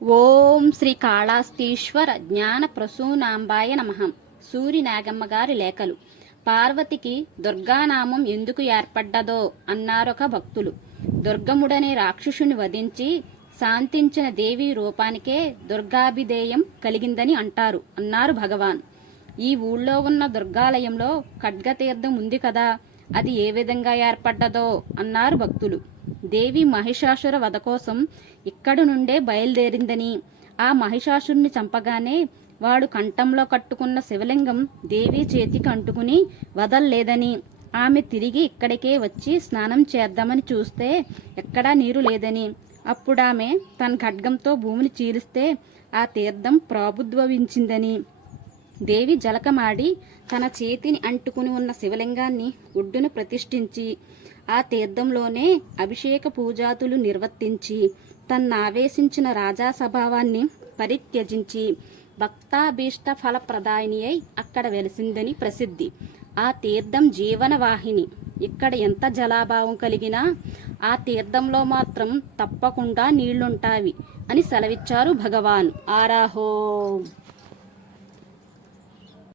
ఓం శ్రీ కాళాస్తీశ్వర జ్ఞాన ప్రసూనాంబాయ నమ. సూరి నాగమ్మ గారి లేఖలు. పార్వతికి దుర్గానామం ఎందుకు ఏర్పడ్డదో అన్నారొక భక్తులు. దుర్గముడనే రాక్షసుని వధించి శాంతించిన దేవి రూపానికే దుర్గాభిధేయం కలిగిందని అంటారు అన్నారు భగవాన్. ఈ ఊళ్ళో ఉన్న దుర్గాలయంలో ఖడ్గతీర్థం ఉంది కదా అది ఏ విధంగా ఏర్పడ్డదో అన్నారు భక్తులు. దేవి మహిషాసుర వధ కోసం ఇక్కడి నుండే బయలుదేరిందని. ఆ మహిషాసురుని చంపగానే వాడు కంఠంలో కట్టుకున్న శివలింగం దేవి చేతికి అంటుకుని వదల్లేదని. ఆమె తిరిగి ఇక్కడికే వచ్చి స్నానం చేద్దామని చూస్తే ఎక్కడా నీరు లేదని. అప్పుడామె తన ఖడ్గంతో భూమిని చీలిస్తే ఆ తీర్థం ప్రాబుద్భవించిందని దేవి జలకమాడి తన చేతిని అంటుకుని ఉన్న శివలింగాన్ని ఒడ్డున ప్రతిష్ఠించి ఆ తీర్థంలోనే అభిషేక పూజాతులు నిర్వర్తించి తన్నావేశించిన రాజా స్వభావాన్ని పరిత్యజించి భక్తాభీష్ట ఫలప్రదాయిని అయి అక్కడ వెలిసిందని ప్రసిద్ధి. ఆ తీర్థం జీవనవాహిని. ఇక్కడ ఎంత జలాభావం కలిగినా ఆ తీర్థంలో మాత్రం తప్పకుండా నీళ్ళుంటావి అని సెలవిచ్చారు భగవాన్. ఆరాహో!